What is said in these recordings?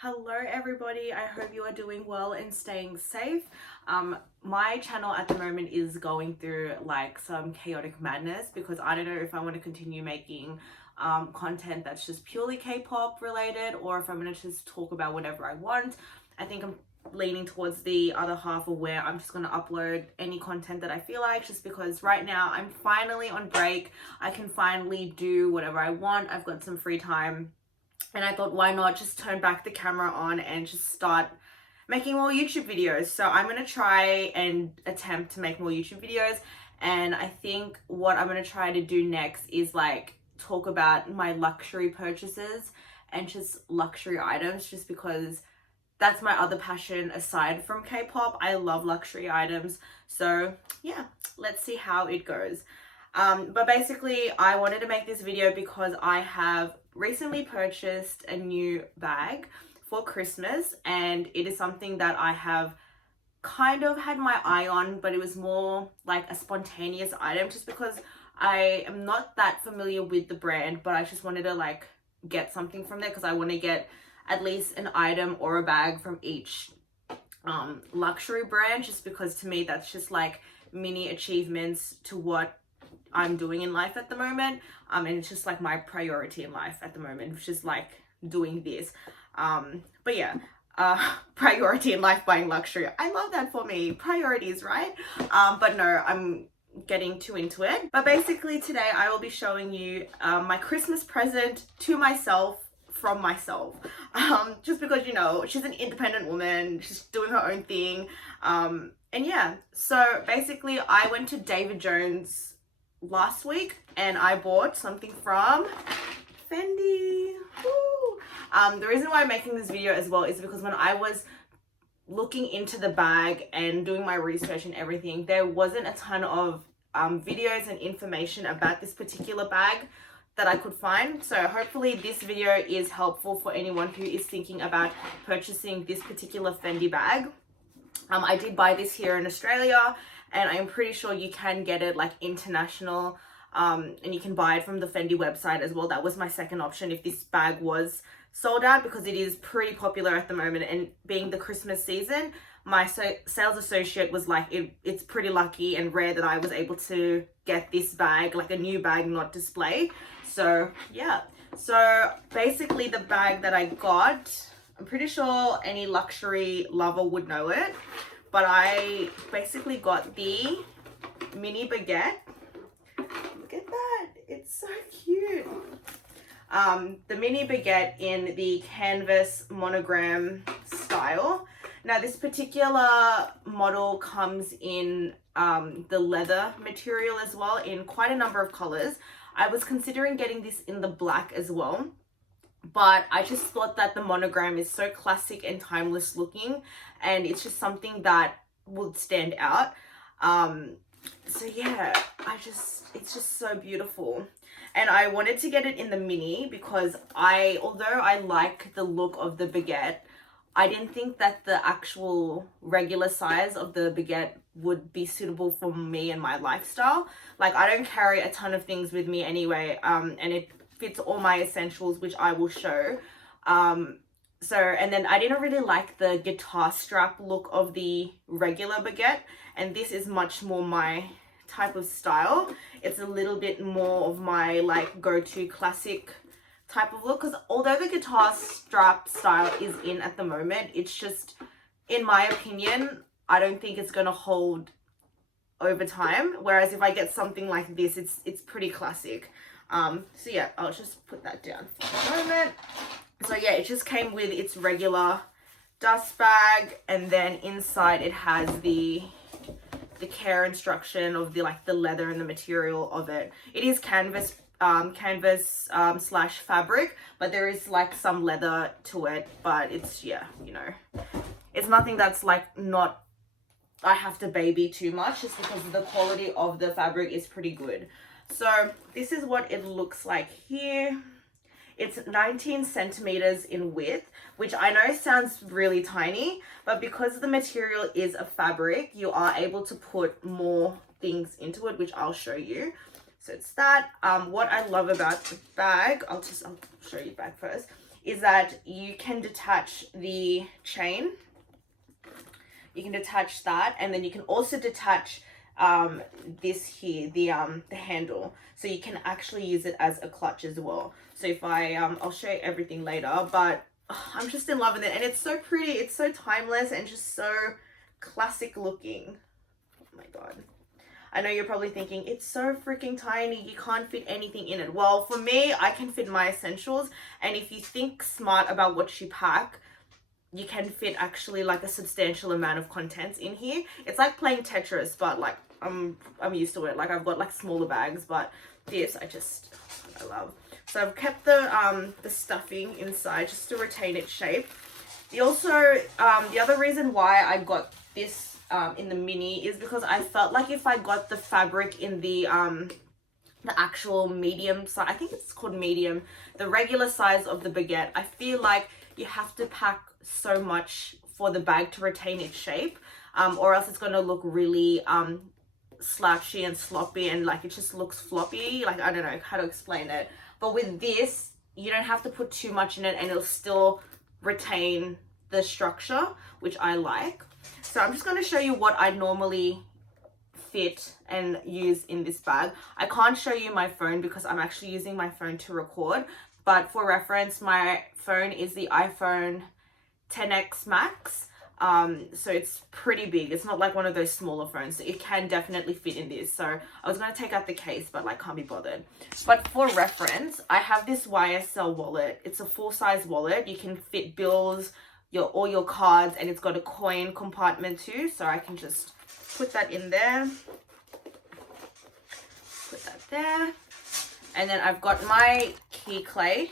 Hello everybody, I hope you are doing well and staying safe. My channel at the moment is going through like some chaotic madness because I don't know if I want to continue making content that's just purely K-pop related or if I'm going to just talk about whatever I want. I think I'm leaning towards the other half of where I'm just going to upload any content that I feel like, just because right now I'm finally on break. I can finally do whatever I want. I've got some free time. And I thought, why not just turn back the camera on and just start making more YouTube videos. So I'm going to try and attempt to make more YouTube videos. And I think what I'm going to try to do next is like talk about my luxury purchases and just luxury items, just because that's my other passion aside from K-pop. I love luxury items. So yeah, let's see how it goes. But basically I wanted to make this video because I have recently purchased a new bag for Christmas, and it is something that I have kind of had my eye on, but it was more like a spontaneous item just because I am not that familiar with the brand, but I just wanted to like get something from there because I want to get at least an item or a bag from each luxury brand, just because to me that's just like mini achievements to what I'm doing in life at the moment. And it's just like my priority in life at the moment, which is like doing this. But yeah, priority in life, buying luxury. I love that for me. Priorities, right? But no, I'm getting too into it. But basically today I will be showing you my Christmas present to myself from myself. Just because, you know, she's an independent woman, she's doing her own thing. And yeah, so basically I went to David Jones last week and I bought something from Fendi. Woo! The reason why I'm making this video as well is because when I was looking into the bag and doing my research and everything, there wasn't a ton of videos and information about this particular bag that I could find. So hopefully this video is helpful for anyone who is thinking about purchasing this particular Fendi bag. I did buy this here in Australia, and I'm pretty sure you can get it like international, and you can buy it from the Fendi website as well. That was my second option if this bag was sold out, because it is pretty popular at the moment, and being the Christmas season, my sales associate was like, it's pretty lucky and rare that I was able to get this bag, like a new bag, not display. So yeah, so basically the bag that I got, I'm pretty sure any luxury lover would know it, but I basically got the mini baguette. Look at that, it's so cute. The mini baguette in the canvas monogram style. Now this particular model comes in the leather material as well, in quite a number of colors. I was considering getting this in the black as well, but I just thought that the monogram is so classic and timeless looking, and it's just something that would stand out. So yeah, it's just so beautiful. And I wanted to get it in the mini because although I like the look of the baguette, I didn't think that the actual regular size of the baguette would be suitable for me and my lifestyle. Like, I don't carry a ton of things with me anyway, and it fits all my essentials, which I will show. And then I didn't really like the guitar strap look of the regular baguette, and this is much more my type of style. It's a little bit more of my like go-to classic type of look, because although the guitar strap style is in at the moment, it's just, in my opinion, I don't think it's gonna hold over time, whereas if I get something like this, it's pretty classic. So yeah, I'll just put that down for a moment. So yeah, it just came with its regular dust bag, and then inside it has the care instruction of the like the leather and the material of it. It is canvas slash fabric, but there is like some leather to it, but it's, yeah, you know, it's nothing that's like not, I have to baby too much, just because the quality of the fabric is pretty good. So this is what it looks like here. It's 19 centimeters in width, which I know sounds really tiny, but because the material is a fabric, you are able to put more things into it, which I'll show you. So it's that. What I love about the bag, I'll show you back first, is that you can detach the chain. You can detach that, and then you can also detach this here, the handle, so you can actually use it as a clutch as well. So if I'll show you everything later, but I'm just in love with it, and it's so pretty. It's so timeless and just so classic looking. Oh my god. I know you're probably thinking, it's so freaking tiny, you can't fit anything in it. Well, for me, I can fit my essentials, and if you think smart about what you pack, you can fit actually like a substantial amount of contents in here. It's like playing Tetris, but like I'm used to it. Like I've got like smaller bags, but this I love. So I've kept the stuffing inside just to retain its shape. The other reason why I got this in the mini is because I felt like if I got the fabric in the actual medium size, I think it's called medium, the regular size of the Baguette, I feel like you have to pack so much for the bag to retain its shape, or else it's going to look really slouchy and sloppy, and like it just looks floppy. Like I don't know how to explain it, but with this you don't have to put too much in it and it'll still retain the structure, which I like. So I'm just going to show you what I normally fit and use in this bag. I can't show you my phone because I'm actually using my phone to record, but for reference, my phone is the iPhone XS Max. So it's pretty big. It's not like one of those smaller phones, so it can definitely fit in this. So I was going to take out the case, but like can't be bothered. But for reference, I have this YSL wallet. It's a full-size wallet. You can fit bills, all your cards, and it's got a coin compartment too, so I can just put that in there, put that there, and then I've got my key clay.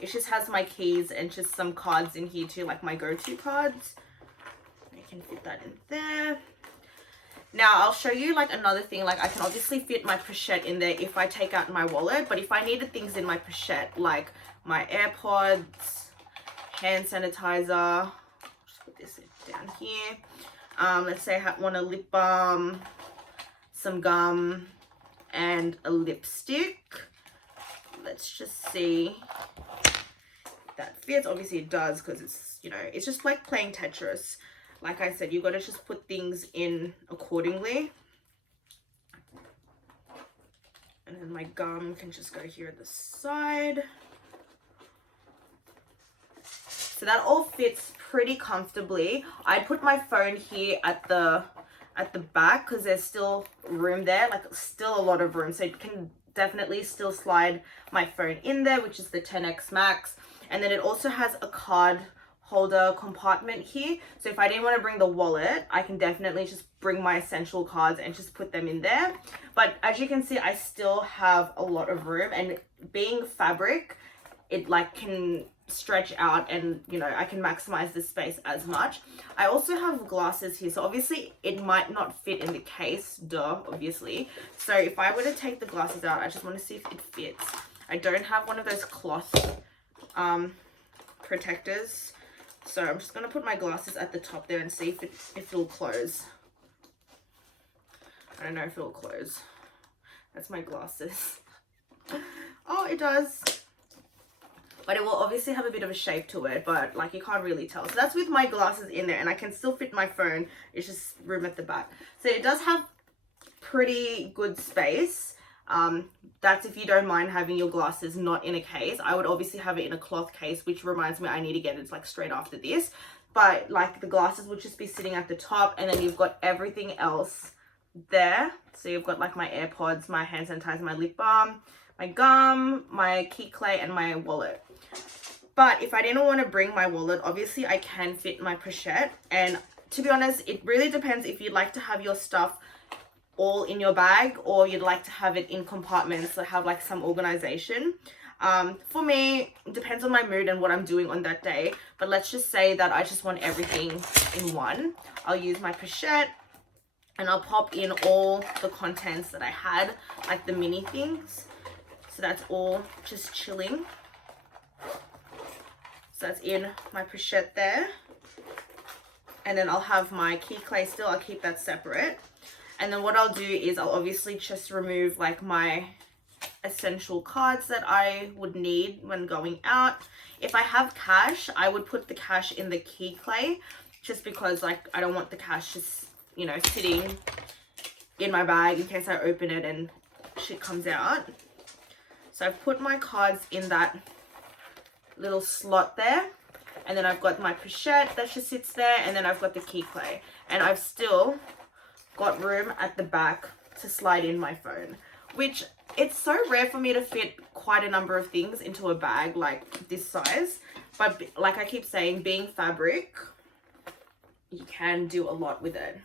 It just has my keys and just some cards in here too, like my go-to cards. I can fit that in there. Now I'll show you like another thing. Like I can obviously fit my pochette in there if I take out my wallet, but if I needed things in my pochette like my AirPods, hand sanitizer, just put this down here. Let's say I want a lip balm, some gum, and a lipstick. Let's just see if that fits. Obviously it does, because it's, you know, it's just like playing Tetris. Like I said, you got to just put things in accordingly. And then my gum can just go here at the side. So that all fits pretty comfortably. I put my phone here at the back because there's still room there, like still a lot of room. So it can definitely still slide my phone in there, which is the XS Max. And then it also has a card holder compartment here. So if I didn't want to bring the wallet, I can definitely just bring my essential cards and just put them in there. But as you can see, I still have a lot of room, and being fabric, it like can stretch out, and you know, I can maximize the space as much. I also have glasses here, so obviously it might not fit in the case, duh, obviously. So if I were to take the glasses out, I just want to see if it fits. I don't have one of those cloth protectors, so I'm just going to put my glasses at the top there and see if it'll close. I don't know if it'll close. That's my glasses. Oh, it does. But it will obviously have a bit of a shape to it, but like you can't really tell. So that's with my glasses in there, and I can still fit my phone. It's just room at the back. So it does have pretty good space. That's if you don't mind having your glasses not in a case. I would obviously have it in a cloth case, which reminds me I need to get it like straight after this. But like the glasses would just be sitting at the top, and then you've got everything else there. So you've got like my AirPods, my hand sanitizer, my lip balm, my gum, my key clay, and my wallet. But if I didn't want to bring my wallet, obviously I can fit my pochette. And to be honest, it really depends if you'd like to have your stuff all in your bag, or you'd like to have it in compartments that have like some organization. For me, it depends on my mood and what I'm doing on that day. But let's just say that I just want everything in one. I'll use my pochette, and I'll pop in all the contents that I had, like the mini things. So that's all just chilling. So that's in my pochette there. And then I'll have my key clay still. I'll keep that separate. And then what I'll do is I'll obviously just remove like my essential cards that I would need when going out. If I have cash, I would put the cash in the key clay, just because like I don't want the cash just, you know, sitting in my bag in case I open it and shit comes out. So I've put my cards in that little slot there, and then I've got my pochette that just sits there, and then I've got the key clay, and I've still got room at the back to slide in my phone, which it's so rare for me to fit quite a number of things into a bag like this size. But like I keep saying, being fabric, you can do a lot with it.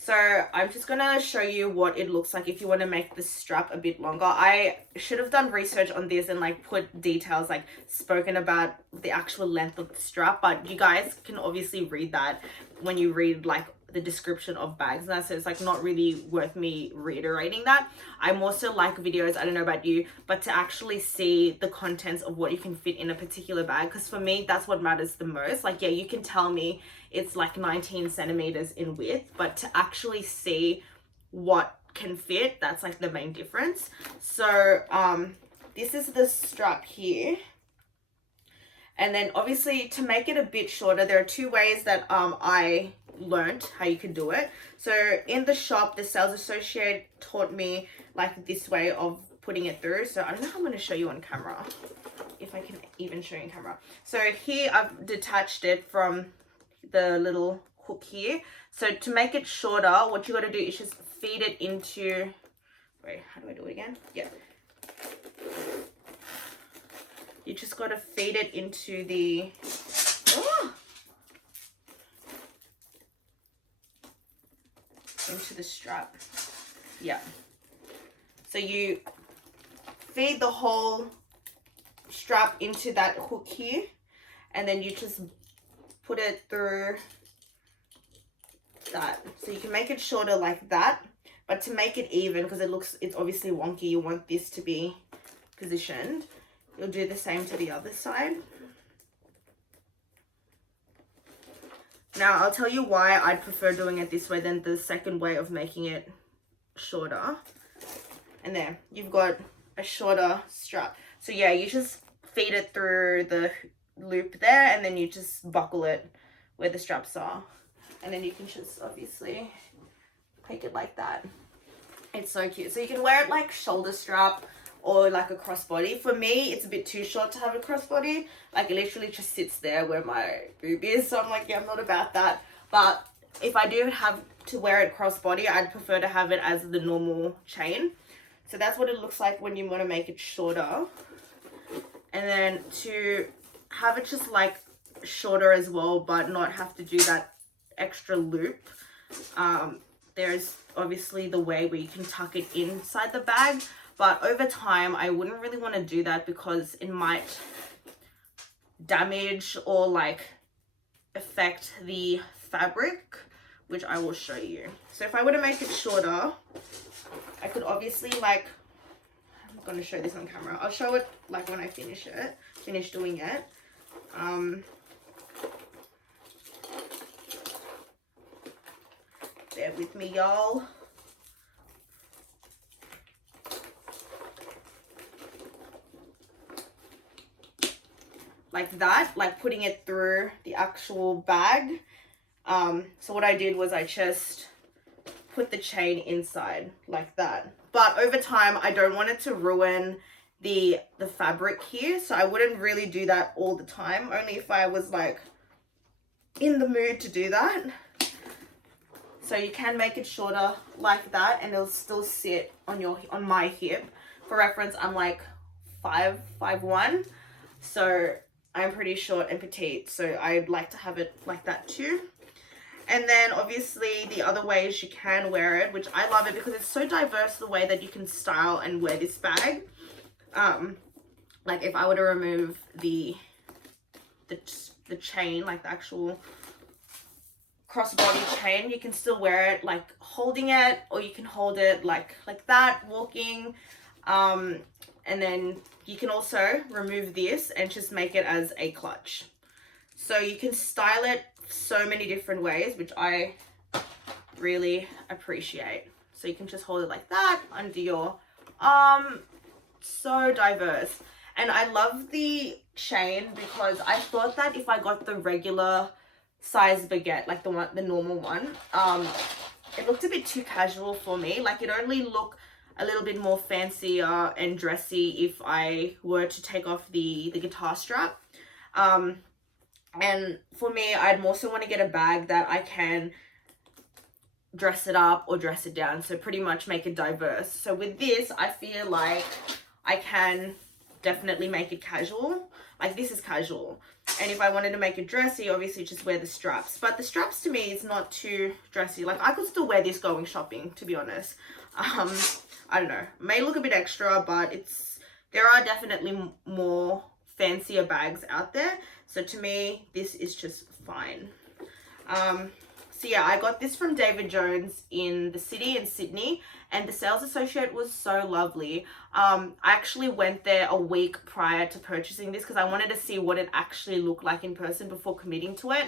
So I'm just gonna show you what it looks like if you want to make the strap a bit longer. I should have done research on this and like put details, like spoken about the actual length of the strap, but you guys can obviously read that when you read like the description of bags and that, so it's like not really worth me reiterating that. I more so like videos, I don't know about you, but to actually see the contents of what you can fit in a particular bag, because for me that's what matters the most. Like, yeah, you can tell me it's like 19 centimeters in width, but to actually see what can fit, that's like the main difference. So this is the strap here, and then obviously to make it a bit shorter, there are two ways that I learned how you can do it. So in the shop, the sales associate taught me like this way of putting it through. So I don't know how I'm going to show you on camera, if I can even show you on camera. So here I've detached it from the little hook here. So to make it shorter, what you got to do is just feed it into, wait, how do I do it again? Yeah, you just got to feed it into the into the strap. Yeah, so you feed the whole strap into that hook here, and then you just put it through that. So you can make it shorter like that, but to make it even, because it's obviously wonky, you want this to be positioned, you'll do the same to the other side. Now, I'll tell you why I'd prefer doing it this way than the second way of making it shorter. And there, you've got a shorter strap. So yeah, you just feed it through the loop there, and then you just buckle it where the straps are. And then you can just obviously make it like that. It's so cute. So you can wear it like shoulder strap or like a crossbody. For me, it's a bit too short to have a crossbody. Like, it literally just sits there where my boob is. So I'm like, yeah, I'm not about that. But if I do have to wear it crossbody, I'd prefer to have it as the normal chain. So that's what it looks like when you want to make it shorter. And then to have it just like shorter as well, but not have to do that extra loop, there's obviously the way where you can tuck it inside the bag. But over time, I wouldn't really want to do that because it might damage or like affect the fabric, which I will show you. So if I were to make it shorter, I could obviously like, I'm going to show this on camera. I'll show it like when I finish doing it. Bear with me, y'all. Like that, like putting it through the actual bag. So what I did was I just put the chain inside like that. But over time, I don't want it to ruin the fabric here, so I wouldn't really do that all the time, only if I was like in the mood to do that. So you can make it shorter like that, and it'll still sit on my hip. For reference, I'm like 5'1", so I'm pretty short and petite, so I'd like to have it like that too. And then obviously the other ways you can wear it, which I love it because it's so diverse the way that you can style and wear this bag. Like if I were to remove the chain, like the actual crossbody chain, you can still wear it like holding it, or you can hold it like that, walking. And then you can also remove this and just make it as a clutch. So you can style it so many different ways, which I really appreciate. So you can just hold it like that under your So diverse. And I love the chain because I thought that if I got the regular size baguette, like the normal one, it looked a bit too casual for me. Like it only looked a little bit more fancier and dressy if I were to take off the guitar strap. And for me, I'd also want to get a bag that I can dress it up or dress it down, so pretty much make it diverse. So with this, I feel like I can definitely make it casual. Like this is casual, and if I wanted to make it dressy, obviously just wear the straps. But the straps to me is not too dressy. Like I could still wear this going shopping, to be honest. I don't know, may look a bit extra, but there are definitely more fancier bags out there. So to me, this is just fine. So yeah, I got this from David Jones in the city in Sydney, and the sales associate was so lovely. I actually went there a week prior to purchasing this because I wanted to see what it actually looked like in person before committing to it.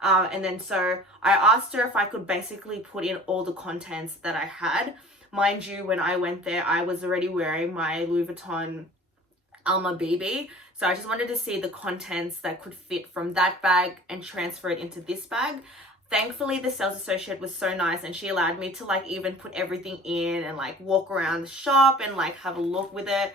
And then so I asked her if I could basically put in all the contents that I had. Mind you, when I went there, I was already wearing my Louis Vuitton Alma BB. So I just wanted to see the contents that could fit from that bag and transfer it into this bag. Thankfully, the sales associate was so nice and she allowed me to like even put everything in and like walk around the shop and like have a look with it.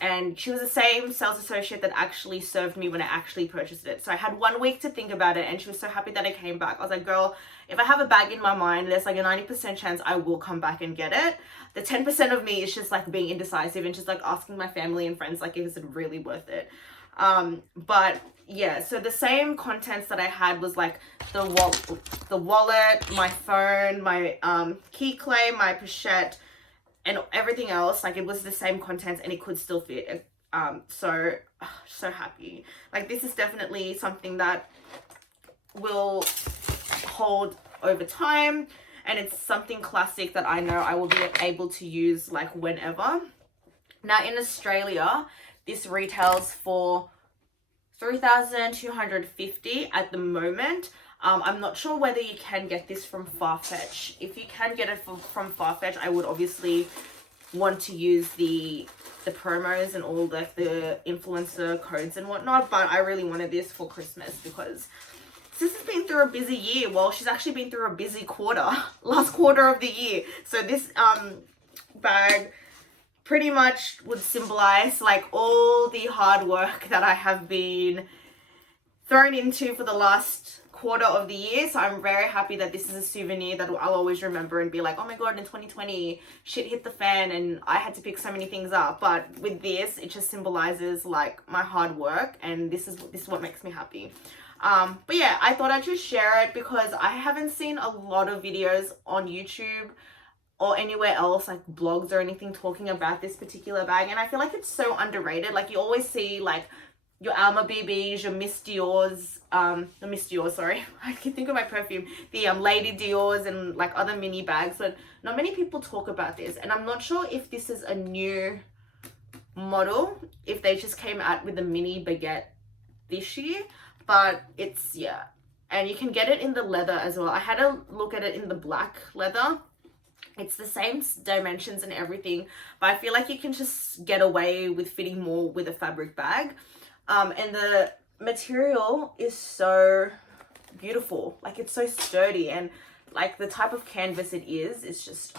And she was the same sales associate that actually served me when I actually purchased it. So I had 1 week to think about it and she was so happy that I came back. I was like, girl, if I have a bag in my mind, there's like a 90% chance I will come back and get it. The 10% of me is just like being indecisive and just like asking my family and friends like, is it really worth it? But yeah, so the same contents that I had was like the wallet, my phone, my key claim, my pochette, and everything else. Like it was the same contents and it could still fit. So happy. Like this is definitely something that will hold over time, and it's something classic that I know I will be able to use like whenever. Now in Australia, this retails for $3,250 at the moment. I'm not sure whether you can get this from Farfetch. If you can get it from Farfetch, I would obviously want to use the promos and all the influencer codes and whatnot, but I really wanted this for Christmas because Sis has been through a busy year. Well, she's actually been through a busy last quarter of the year. So this bag pretty much would symbolize like all the hard work that I have been thrown into for the last quarter of the year. So I'm very happy that this is a souvenir that I'll always remember and be like, oh my god, in 2020 shit hit the fan and I had to pick so many things up. But with this, it just symbolizes like my hard work, and this is what makes me happy. But yeah, I thought I'd just share it because I haven't seen a lot of videos on YouTube or anywhere else, like blogs or anything, talking about this particular bag, and I feel like it's so underrated. Like you always see like your Alma BBs, your Miss Dior's, the Miss Dior, sorry, I can think of my perfume, the Lady Dior's and like other mini bags, but not many people talk about this. And I'm not sure if this is a new model, if they just came out with a mini baguette this year, but it's, yeah. And you can get it in the leather as well. I had a look at it in the black leather. It's the same dimensions and everything, but I feel like you can just get away with fitting more with a fabric bag. And the material is so beautiful. Like it's so sturdy, and like the type of canvas it is, it's just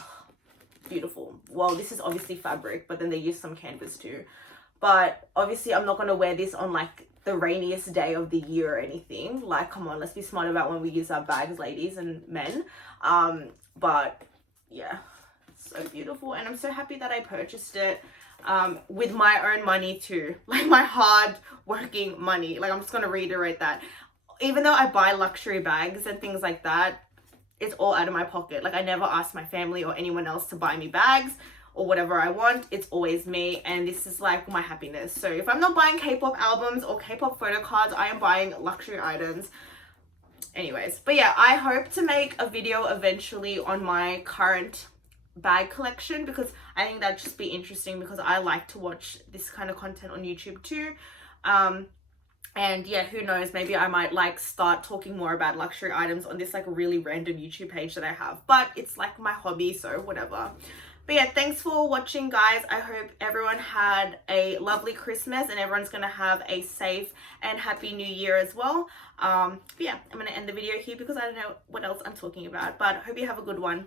beautiful. Well, this is obviously fabric, but then they use some canvas too. But obviously I'm not going to wear this on like the rainiest day of the year or anything. Like, come on, let's be smart about when we use our bags, ladies and men. But yeah, so beautiful, and I'm so happy that I purchased it with my own money too, like my hard working money. Like I'm just gonna reiterate that, even though I buy luxury bags and things like that, it's all out of my pocket. Like I never ask my family or anyone else to buy me bags or whatever I want. It's always me, and this is like my happiness. So if I'm not buying K-pop albums or K-pop photo cards, I am buying luxury items. Anyways, but yeah, I hope to make a video eventually on my current bag collection, because I think that'd just be interesting, because I like to watch this kind of content on YouTube too. And yeah, who knows, maybe I might like start talking more about luxury items on this like really random YouTube page that I have, but it's like my hobby, so whatever. But yeah, thanks for watching, guys. I hope everyone had a lovely Christmas and everyone's gonna have a safe and happy new year as well. But yeah, I'm gonna end the video here because I don't know what else I'm talking about, but hope you have a good one.